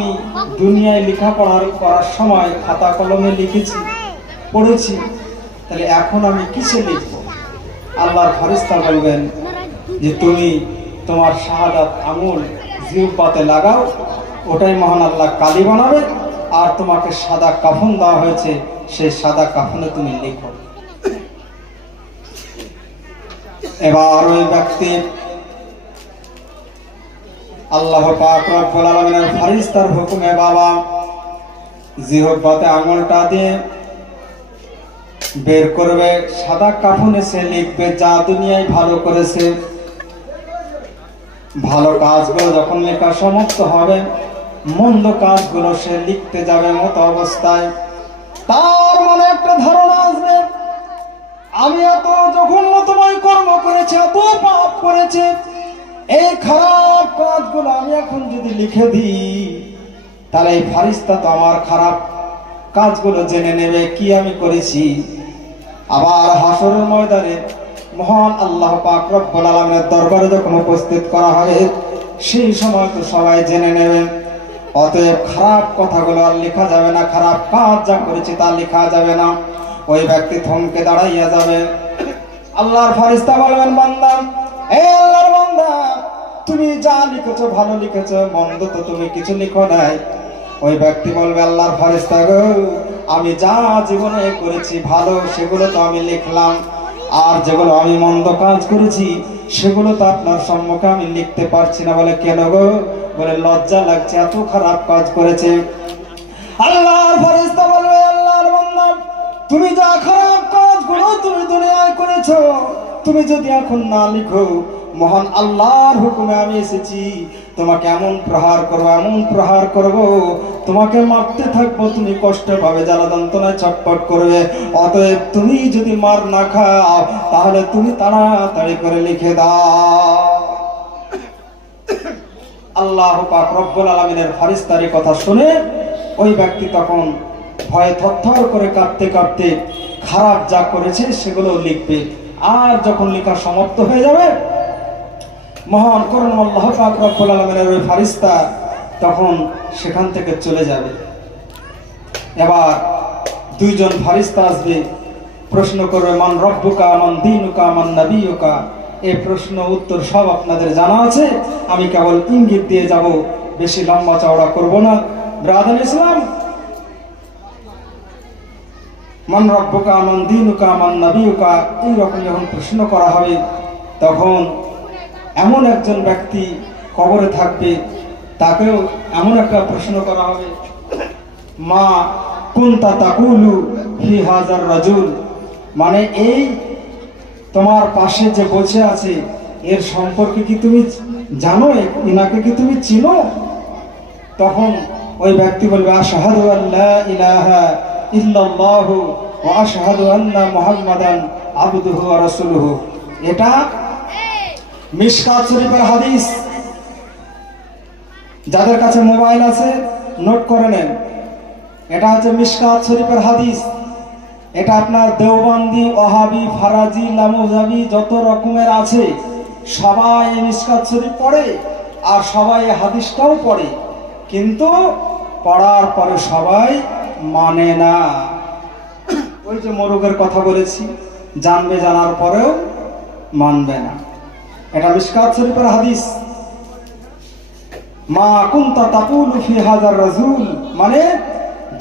দুনিয়ায় লেখাপড়া করার সময় খাতা কলমে লিখেছি, পড়েছি, তাহলে এখন আমি কিসে লিখবো? আল্লাহর ফারিস্তা বলবেন যে তুমি তোমার শাহাদাত আঙুল জিহ্বাতে লাগাও, ওটাই মহান আল্লাহ কালি বানাবে, আর তোমাকে সাদা কাফন দেওয়া হয়েছে, সেই সাদা কাফনে তুমি লিখো। এবার ওই ব্যক্তি আল্লাহ পাক রব্বুল আলামিনের ফারিস্তার হুকুমে বাবা জিহ্বাতে আঙুলটা দিয়ে বের করবে, সাদা কাফনে সে লিখবে যা দুনিয়ায় ভালো করেছে। ভালো কাজগুলো যখন লেখা সমাপ্ত হবে, মন্দ কাজগুলো সে লিখতে যাবে মতো অবস্থায় তার মনে একটা ধারণা আসবে, আমি এত জঘন্যতময় কর্ম করেছি, এত পাপ করেছি, এই খারাপ কাজগুলো আমি এখন যদি লিখে দিই, তাহলে এই ফারিস্তা তো আমার খারাপ কাজগুলো জেনে নেবে কি আমি করেছি। আবার হাসরের ময়দানে মহান আল্লাহ পাক রব্বুল আলামিনের দরবারে যখন উপস্থিত করা হবে, সেই সময় তো সবাই জেনে নেবে। অতএব খারাপ কথাগুলো আর লেখা যাবে না, খারাপ কাজ যা করেছি তা লেখা যাবে না। ওই ব্যক্তি থমকে দাঁড়াইয়া যাবে। আল্লাহর ফারিস্তা বলবেন, বান্দা, এই আল্লাহর বান্দা, তুমি যা লিখেছো ভালো লিখেছো, মন্দ তো তুমি কিছু লিখো নাই। ওই ব্যক্তি বলবে, আল্লাহর ফারিস্তা গো, আমি যা জীবনে করেছি ভালো সেগুলো তো আমি লিখলাম, আর যেগুলো আমি মন্দ কাজ করেছি সেগুলো তো আপনার সম্মুখে আমি লিখতে পারছি না। বলে কেন গো? বলে লজ্জা লাগছে, এত খারাপ কাজ করেছে। আল্লাহর ফেরেশতা বলবে, আল্লাহর বান্দা, তুমি যা খারাপ কাজগুলো তুমি দুনিয়ায় করেছো, তুমি যদি এখন না লিখো, মহান আল্লাহর হুকুমে আমি এসেছি, তোমাকে এমন প্রহার করবো, এমন প্রহার করব, তোমাকে মারতে থাকবো, তুমি কষ্ট পাবে, জ্বালা যন্ত্রণায় ছটফট করবে। অতএব তুমি যদি মার না খাও, তাহলে তুমি তাড়াতাড়ি করে লিখে দাও। আল্লাহ পাক রব্বুল আলামিনের ফারিস্তার কথা শুনে ওই ব্যক্তি তখন ভয়ে থরথর করে কাঁপতে কাঁপতে খারাপ যা করেছে সেগুলো লিখবে। আর যখন লেখা সমাপ্ত হয়ে যাবে, মহান করুণা আল্লাহ পাক রব্বুল আলামিনের ওই ফারিস্তা তখন সেখান থেকে চলে যাবে। এবার দুইজন ফারিস্তা আসবে, প্রশ্ন করবে, মান রব্বুকা, মান দীনুকা, মান নবিয়ুকা। এই প্রশ্ন উত্তর সব আপনাদের জানা আছে, আমি কেবল ইঙ্গিত দিয়ে যাব, বেশি লম্বা চওড়া করব না। ব্রাদার ইসলাম, মান রব্বুকা, মান দীনুকা, মান নবিয়ুকা, এইরকম যখন প্রশ্ন করা হবে, তখন এমন একজন ব্যক্তি কবরে থাকবে, তাকেও এমন একটা প্রশ্ন করা হবে, মা কুনতা তাকুলু ফি হাজার রাজুল, মানে এই তোমার পাশে যে বসে আছে এর সম্পর্কে কি তুমি জানো, এনাকে কি তুমি চিনো? তখন ওই ব্যক্তি বলবে, আশহাদু আল্লা ইলাহা ইল্লাল্লাহু ওয়া আশহাদু আন্না মুহাম্মাদান আবদুহু ওয়া রাসূলুহু। এটা মিশকাত শরীফের হাদিস। যাদের কাছে মোবাইল আছে নোট করে নেন, এটা হচ্ছে মিশকাত শরীফের হাদিস। এটা আপনার দেওবন্দি, ওয়াহাবি, ফারাজি, লামুজাবি যত রকমের আছে সবাই এই মিশকাত শরীফ পড়ে, আর সবাই এই হাদিসটাও পড়ে, কিন্তু পড়ার পরে সবাই মানে না। ওই যে মোরগের কথা বলেছি, জানবে, জানার পরেও মানবে না। এটা মিশকাত শরীফের হাদিস। মা কুনতা তাকুলু ফি হাজার রাজুল, মানে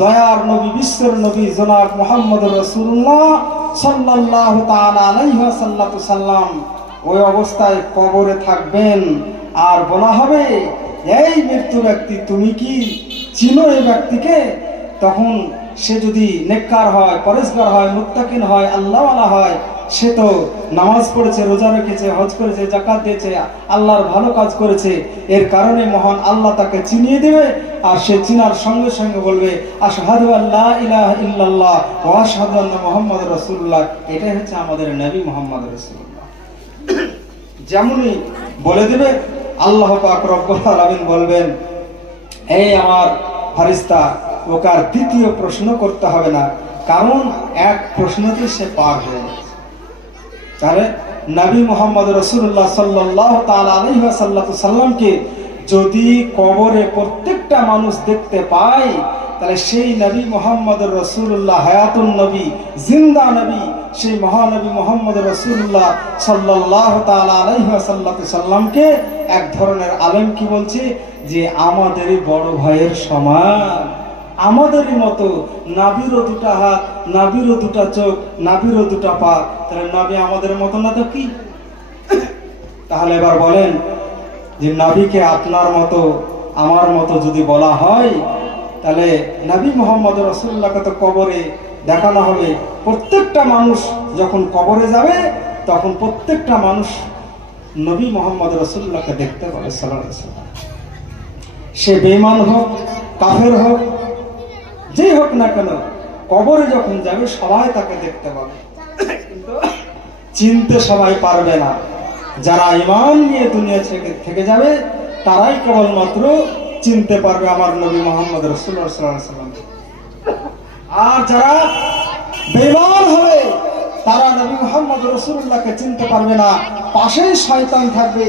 দয়ার নবী, বিশ্বের নবী জনাব মুহাম্মদুর রাসূলুল্লাহ সাল্লাল্লাহু তাআলা আলাইহি ওয়াসাল্লাম ওই অবস্থায় কবরে থাকবেন। আর বলা হবে, এই মৃত্যু ব্যক্তি, তুমি কি চিনো এই ব্যক্তিকে? তখন সে যদি নেককার হয়, পরেশগার হয়, মুত্তাকিন হয়, আল্লাহওয়ালা হয়, সে তো নামাজ পড়েছে, রোজা রেখেছে, হজ করেছে, যাকাত দিয়েছে, আল্লাহর ভালো কাজ করেছে, এর কারণে মহান আল্লাহ তাকে চিনিয়ে দেবে। আর সে চিনার সঙ্গে সঙ্গে বলবে, আশহাদু আল্লা ইলাহা ইল্লাল্লাহ ওয়া আশহাদু আন্না মুহাম্মাদুর রাসূলুল্লাহ। এটাই হচ্ছে আমাদের নবী মুহাম্মদ রাসূলুল্লাহ। যেমনই বলে দেবে, আল্লাহ পাক রব্বুল আলামিন বলবেন, এই আমার ফারিস্তা, ওকে আর দ্বিতীয় প্রশ্ন করতে হবে না, কারণ এক প্রশ্নতে সে পার হয়ে গেছে। তাহলে নবী মুহাম্মদ রাসূলুল্লাহ সাল্লাল্লাহু তাআলা আলাইহি ওয়াসাল্লামকে যদি কবরে প্রত্যেকটা মানুষ দেখতে পায়, তাহলে সেই নবী মুহাম্মদ রাসূলুল্লাহ হায়াতুন নবী, জিন্দা নবী, সেই মহানবী মুহাম্মদ রাসূলুল্লাহ সাল্লাল্লাহু তাআলা আলাইহি ওয়াসাল্লামকে এক ধরনের আলেম কি বলছে, যে আমাদেরই বড় ভাইয়ের সমান, আমাদেরই মতো, নাবিরও দুটা হাত, নাবিরও দুটা চোখ, নাবিরও দুটা পা। তাহলে নবী আমাদের মতো না তো কি? তাহলে এবার বলেন, যে নবীকে আপনার মতো আমার মতো যদি বলা হয়, তাহলে নবী মুহাম্মদ রাসূলুল্লাহকে তো কবরে দেখানো হবে। প্রত্যেকটা মানুষ যখন কবরে যাবে তখন প্রত্যেকটা মানুষ নবী মোহাম্মদ রাসূলুল্লাহকে দেখতে পাবে সাল্লাল্লাহু আলাইহি ওয়াসাল্লাম। সে বেঈমান হোক, কাফের হোক, যেই হোক না কেন, কবরে যখন যাবে সবাই তাকে দেখতে পাবে, কিন্তু চিনতে সবাই পারবে না। যারা ঈমান নিয়ে দুনিয়া থেকে যাবে তারাই কেবলমাত্র চিনতে পারবে আমার নবী মোহাম্মদ রাসূলুল্লাহ সাল্লাল্লাহু আলাইহি ওয়াসাল্লাম। আর যারা বেঈমান হবে তারা নবী মুহাম্মদ রাসূলুল্লাহকে চিনতে পারবে না। পাশেই শয়তান থাকবে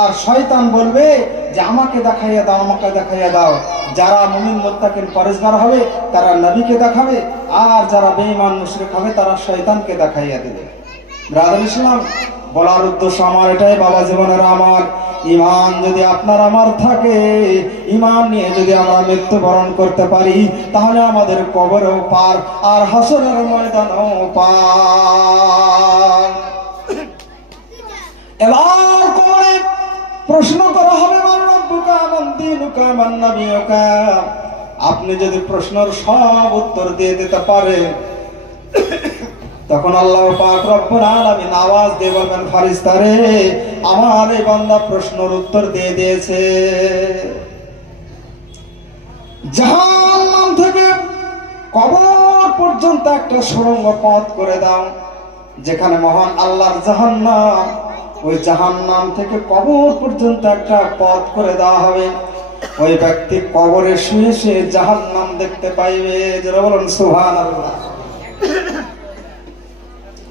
আর শয়তান বলবে যে আমাকে দেখাইয়া দাও, আমাকে দেখাইয়া দাও। যারা মুমিন মুত্তাকিন পরেজগার হবে তারা নবীকে দেখাবে, আর যারা বেঈমান মুশরিক হবে তারা শয়তানকে দেখাইয়া দেবে। ব্রাদার ইসলাম, বলার উদ্দেশ্য আমার এটাই, বাবা জীবনের আমার, ঈমান যদি আপনার আমার থাকে, ঈমান নিয়ে যদি আমরা মৃত্যুবরণ করতে পারি, তাহলে আমাদের কবরও পার আর হাসরের ময়দানও পার। এবার কবরে প্রশ্ন করা হবে মান রব্বুকা মান দীনুকা মান নাবিয়ুকা। আপনি যদি প্রশ্নের সব উত্তর দিয়ে দিতে পারেন, তখন আল্লাহ পাক রব্বুল আলামিন আওয়াজ দিয়ে বলবেন, ফেরেশতারে আমার এই বান্দা প্রশ্নের উত্তর দিয়ে দিয়েছে। জাহান্নাম থেকে কবর পর্যন্ত একটা সুড়ঙ্গ পথ করে দাও, যেখানে মহান আল্লাহর জাহান্নাম, ওই জাহান্নাম থেকে কবর পর্যন্ত একটা পথ করে দেওয়া হবে। ওই ব্যক্তি কবরে শুয়ে শুয়ে জাহান্নাম দেখতে পাইবে। যারা বলুন সুবহানাল্লাহ।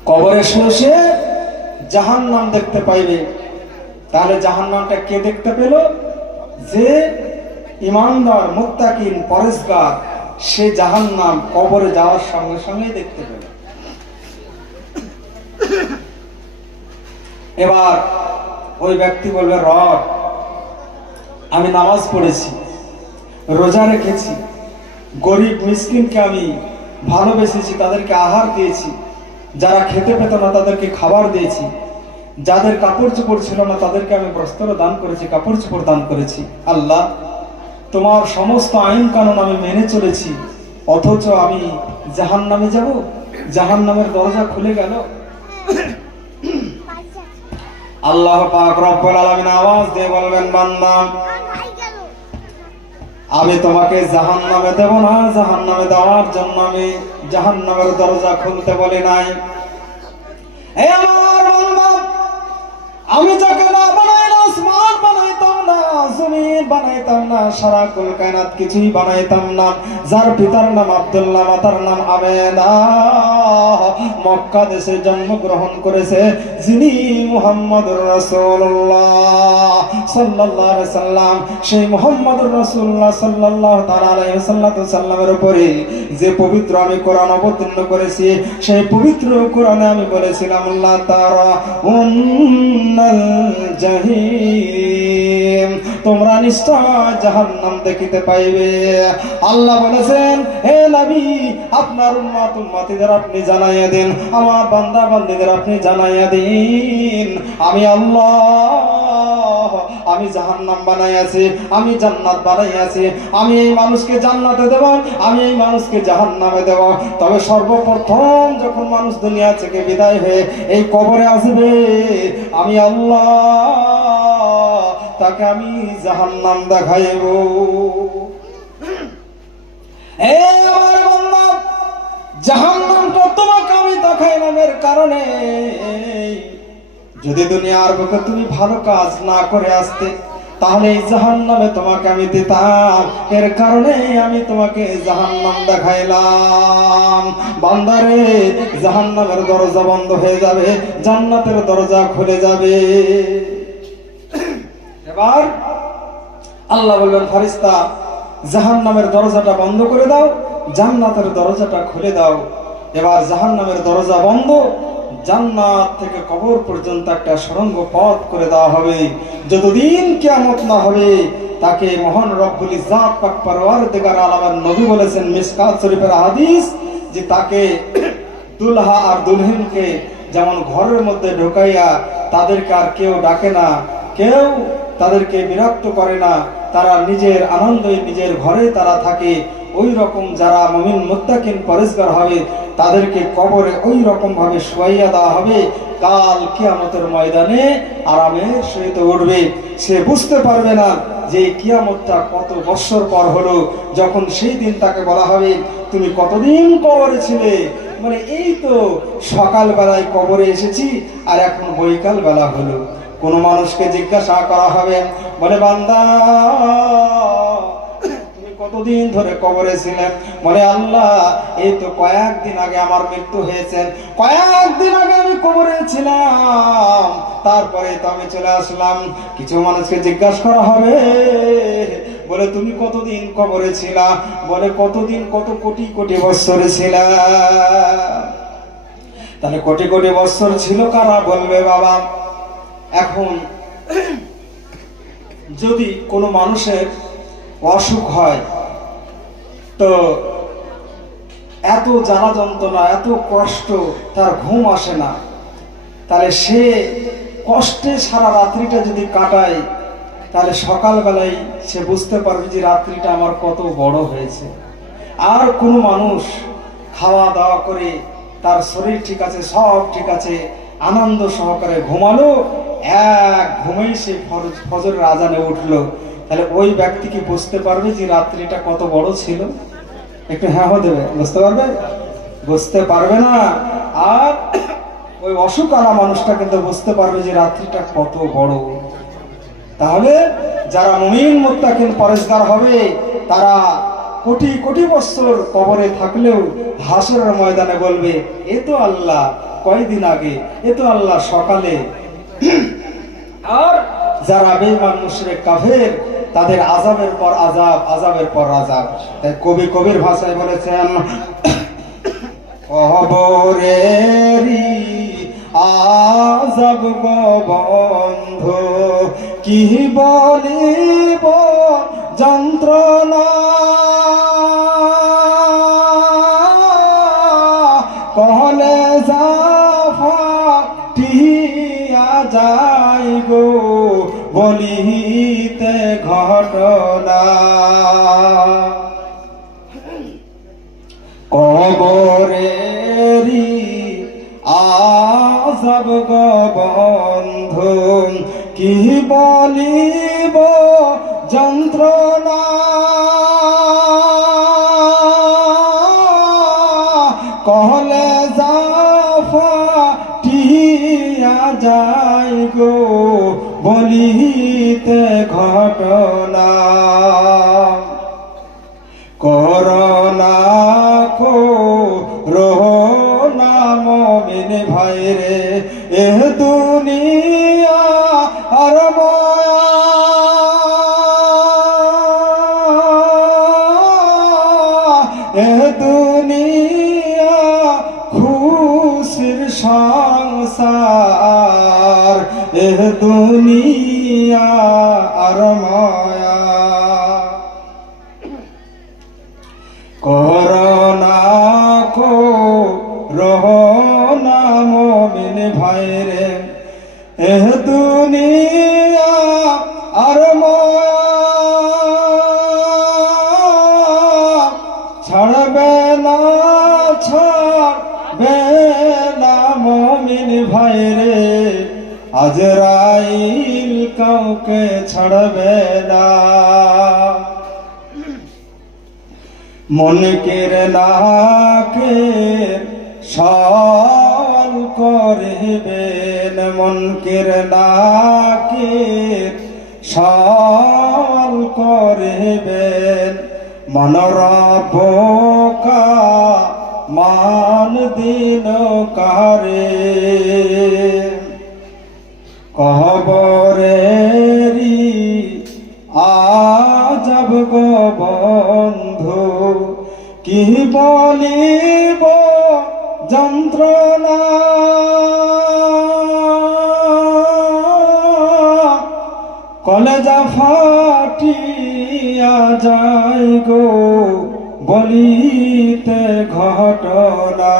কবরে শুয়ে শুয়ে জাহান্নাম দেখতে পাইবে। তাহলে জাহান্নামটা কে দেখতে পেল? যে ঈমানদার, মুত্তাকিন, পরেজগার, সে জাহান্নাম কবরে যাওয়ার সঙ্গে সঙ্গে দেখতে পেল। এবার ওই ব্যক্তি বলবে, রব আমি নামাজ পড়েছি, রোজা রেখেছি, গরিব মিসকিনকে আমি ভালোবেসেছি, তাদেরকে আহার দিয়েছি, যারা খেতে পেত না তাদেরকে খাবার দিয়েছি, যাদের কাপড় চোপড় ছিল না তাদেরকে আমি বস্ত্র দান করেছি, কাপড় চোপড় দান করেছি। আল্লাহ, তোমার সমস্ত আইন কানুন আমি মেনে চলেছি, অথচ আমি জাহান্নামে যাব, জাহান্নামের দরজা খুলে গেল। আল্লাহ পাক রব্বুল আলামিন আওয়াজ দিয়ে বলবেন, বান্দা আমি তোমাকে জাহান্নামে দেব না, জাহান্নামে দেওয়ার জন্য আমি জাহান্নামের দরজা খুলতে বলি নাই। হে আমার বান্দা, আমি যাকে না বানাইলাম, আসমান বানাইতাম না, জমিন বানাইতাম না, সারা কুল কায়নাত কিছুই বানাইতাম না, যার পিতার নাম আব্দুল্লাহ, মাতার নাম আমেনা, মক্কা দেশে জন্মগ্রহণ করেছে, যিনি মুহাম্মদুর রাসূলুল্লাহ সাল্লাল্লাহু আলাইহি সাল্লাম, সেই মুহাম্মদুর রাসূলুল্লাহ সাল্লাল্লাহু তাআলা আলাইহি সাল্লামের উপরে যে পবিত্র আমি কোরআন অবতীর্ণ করেছি, সেই পবিত্র কোরআনে আমি বলেছিলাম, লা তারা জাহিম, তোমরা নিশ্চয় জাহান্নাম দেখিতে পাইবে। আল্লাহ বলেছেন, হে নবী আপনার উম্মত উম্মতিদের আপনি জানাইয়া দিন, আমার বান্দা বান্দীদের আপনি জানাইয়া দিন, আমি আল্লাহ, আমি জাহান্নাম বানাইয়াছি, আমি জান্নাত বানাইয়াছি, আমি এই মানুষকে জান্নাতে দেব, আমি এই মানুষকে জাহান্নামে দেব। তবে সর্বপ্রথম যখন মানুষ দুনিয়া থেকে বিদায় হয়ে এই কবরে আসবে, আমি আল্লাহ তাকে আমি জাহান্নাম দেখাইব। জাহান্নামটা তোমাকে আমি দেখাইলাম এর কারণে, যদি দুনিয়ার বুকে তুমি ভালো কাজ না করে আসতে, তাহলে এই জাহান্নামে তোমাকে আমি দিতাম, এর কারণে আমি তোমাকে জাহান্নাম দেখাইলাম। বান্দারে, জাহান্নামের দরজা বন্ধ হয়ে যাবে, জান্নাতের দরজা খুলে যাবে। এবার আল্লাহ বলবেন, ফেরেশতা জাহান্নামের দরজাটা বন্ধ করে দাও, জান্নাতের দরজাটা খুলে দাও। এবার জাহান্নামের দরজা বন্ধ, জান্নাত থেকে কবর পর্যন্ত একটা সুড়ঙ্গ পথ করে দেওয়া হবে। যতদিন কিয়ামত না হবে, তাকে মহান রব্বুল ইজ্জাত পাক পরওয়ারদিগার আলামের নবী বলেছেন, মিশকাত শরীফের হাদিস, যে তাকে দুলহা আর দুলহিনকে যেমন ঘরের মধ্যে ঢোকাইয়া তাদেরকে আর কেউ ডাকে না, কেউ তাদেরকে বিরক্ত করে না, তারা নিজের আনন্দে নিজের ঘরে তারা থাকে, ওই রকম যারা মুমিন মুত্তাকিন পরেজগার হবে তাদেরকে কবরে ওই রকম ভাবে শুয়াইয়া দেওয়া হবে, কাল কিয়ামতের ময়দানে আরামের সহিত উঠবে। সে বুঝতে পারবে না যে কিয়ামতটা কত বৎসর পর হলো। যখন সেই দিন তাকে বলা হবে তুমি কতদিন কবরে ছিলে, মানে এই তো সকাল বেলায় কবরে এসেছি আর এখন বৈকাল বেলা হলো। কোন মানুষকে জিজ্ঞাসা করা হবে, বলে বান্দা তুমি কতদিন ধরে কবরে ছিলেন? বলে আল্লাহ এই তো কয়েকদিন আগে আমার মৃত্যু হয়েছে, কয়েকদিন আগে আমি কবরে ছিলাম, তারপরে তো আমি চলে আসলাম। কিছু মানুষকে জিজ্ঞাসা করা হবে, বলে তুমি কতদিন কবরে ছিলা? বলে কতদিন, কত কোটি কোটি বৎসরে ছিলা। তাহলে কোটি কোটি বৎসর ছিল কারা? বলবে বাবা এখন যদি কোনো মানুষের অসুখ হয় তো এত জ্বালা যন্ত্রণা, এত কষ্ট, তার ঘুম আসে না, তাহলে সে কষ্টে সারা রাত্রিটা যদি কাটায় তাহলে সকালবেলায় সে বুঝতে পারবে যে রাত্রিটা আমার কত বড় হয়েছে। আর কোনো মানুষ খাওয়া দাওয়া করে তার শরীর ঠিক আছে, সব ঠিক আছে, আনন্দ সহকারে ঘুমালো, এক ঘুমেই সে ফজরের আজানে উঠলো, তাহলে ওই ব্যক্তি কি বুঝতে পারবে যে রাত্রিটা কত বড় ছিল? একটু হ্যাঁ দেবে, বুঝতে পারবে? বুঝতে পারবে না। আর ওই অসুখ আনা মানুষটা কিন্তু বুঝতে পারবে যে রাত্রিটা কত বড়। তাহলে যারা মুমিন মুত্তাকিন পরেশগার হবে তারা কোটি কোটি বছর কবরে থাকলেও হাসরের ময়দানে বলবে এ তো আল্লাহ কয়দিন আগে, এ তো আল্লাহ সকালে। আর যারা বেঈমান মুশরিক কাফের তাদের আযাবের পর আযাব, আযাবের পর আযাব। তাই কবি কবির ভাষায় বলেছেন কবরেরি আযাব গো বন্ধু কি বলিব যন্ত্রণা, কহলে ফাটিয়া যাই গো বলিতে ঘটনা। কবরেরি আযাব গো বন্ধু কি বলিব যন্ত্রণা, কহলে ফাটিয়া যাই গো বলিতে ঘটনা। করোনা কো রোনা মুমিন ভাইরে এ দুনিয়া আর মায়া, এ দুনিয়া খুশির সংসার, এ দুনিয়া আর মায়া। করোনা কো রোনা মুমিন ভাইরে এ দুনিয়া আর মায়া, ছাড়বে না ছাড়বে না মুমিন ভাইরে, আজরাইল কাউকে ছাড়বে না। মুনকির নাকির সওয়াল করিবেন, মুনকির নাকির সওয়াল করিবেন, মনরবকা মান দিন কারে। কবরেরি আযাব গো বন্ধু কি বলিব যন্ত্রণা, কলেজা ফাটিয়া যাই গো বলিতে ঘটনা।